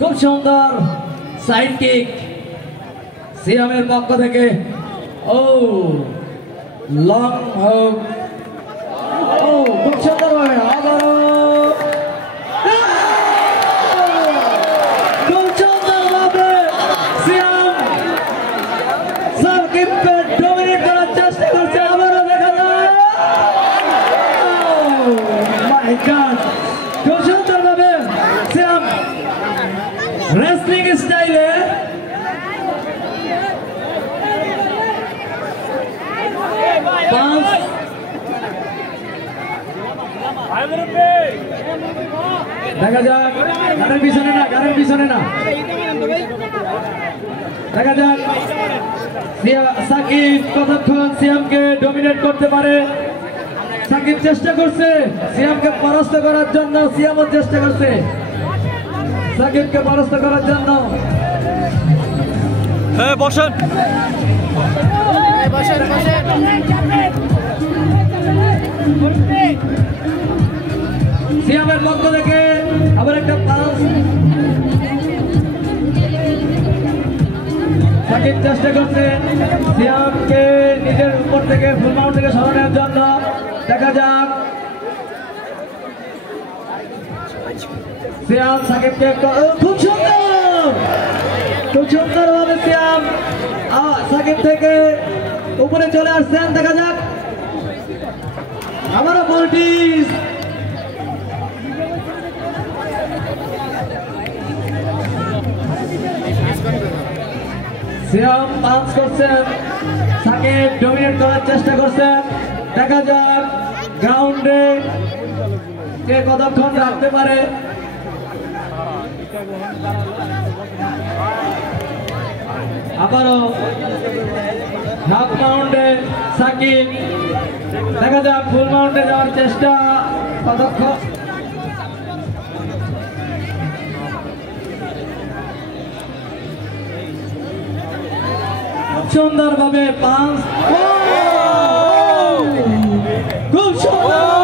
খুব সুন্দর side kick সিয়ামের পক্ষ থেকে। ও লং হোক, ও খুব সুন্দর ভাবে আবারও খুব সুন্দর ভাবে সিয়াম সাকিবকে ডমিনেট করার চেষ্টা করছে। আবারও দেখা যায় মাই গড, খুব সুন্দর ভাবে সিয়াম রেসলিং স্টাইলে দেখা যাক, গানের পিছনে না, গানের পিছনে না, দেখা যাক সাকিব কতক্ষণ সিয়ামকে ডমিনেট করতে পারে। সাকিব চেষ্টা করছে সিয়ামকে পরাস্ত করার জন্য, সিয়ামও চেষ্টা করছে সাকিবকে পরাস্ত করার জন্য। হ্যাঁ বসেন, সিয়ামের পক্ষ থেকে আবার একটা পাস। সাকিব চেষ্টা করছে সিয়ামকে নিজের উপর থেকে ফুল মাউন্ট থেকে সরানোর জন্য। দেখা যাক সিয়াম সাকিবকে খুব সুন্দর, খুব সুন্দর ভাবে সিয়াম সাকিব থেকে উপরে চলে আসছেন। দেখা যাক আবারও ভোল্টিস, সিয়াম পাঞ্চ করছেন, সাকিব ডমিনেট করার চেষ্টা করছেন। দেখা যাক গ্রাউন্ডে কে কতক্ষণ রাখতে পারে। আবারও হাফ মাউন্টে সাকিব, দেখা যাক ফুল মাউন্টে যাওয়ার চেষ্টা কতক্ষণ। সুন্দরভাবে পাঁচ, খুব সুন্দর